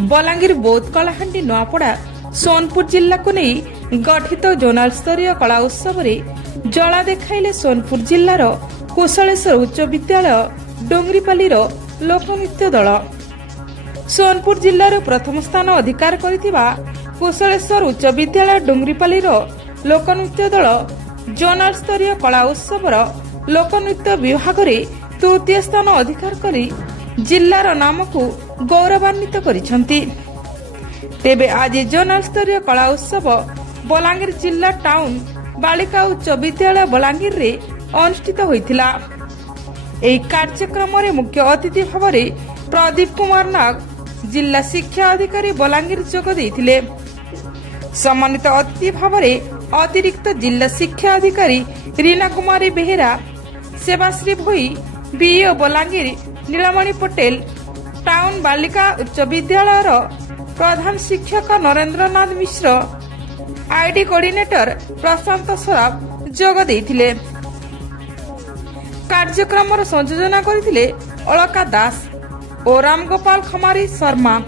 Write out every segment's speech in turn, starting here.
बलांगीर बौद्ध कलाहांडी नुआपड़ा सोनपुर जिला को नहीं गठित जोनाल स्तरीय कला उत्सव में जला देखाइले सोनपुर जिलार कुशलेश्वर उच्च विद्यालय डोंगरीपाली लोकनृत्य दल। सोनपुर जिलार प्रथम स्थान अधिकार करिथिबा कुशलेश्वर उच्च विद्यालय डोंगरीपाली लोकनृत्य दल जोनाल स्तरीय कला उत्सव लोकनृत्य विभाग में तृतीय स्थान अधिकार करी जिलार नाम को गौरवान्वित करिसंती। तेबे आज जोनाल स्तरीय कला उत्सव बलांगीर जिला टाउन बालिका उच्च विद्यालय बलांगीर रे अनुष्ठित होइथिला। एही कार्यक्रम रे मुख्य अतिथि भाव प्रदीप कुमार नाग जिला शिक्षा अधिकारी बलांगीर जोग देइथिले। सम्मानित अतिथि भाव अतिरिक्त जिला शिक्षा अधिकारी रीना कुमारी बेहेरा, सेवाश्री भोई, बीओ बलांगीर नीलमणि पटेल, टाउन बालिका उच्च विद्यालय प्रधान शिक्षक नरेंद्र नाथ मिश्र, आईडी कोऑर्डिनेटर प्रशांत सराफ जोग देइथिले। कार्यक्रम संयोजन करथिले अलका दास और राम गोपाल खमारी शर्मा।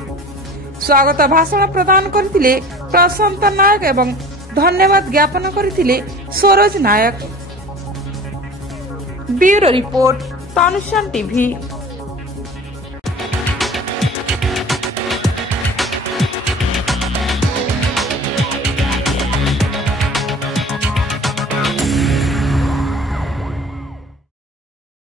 स्वागत भाषण प्रदान करथिले प्रशांत नायक एवं धन्यवाद ज्ञापन करथिले सरोज नायक। ब्यूरो रिपोर्ट तानुशान टीवी।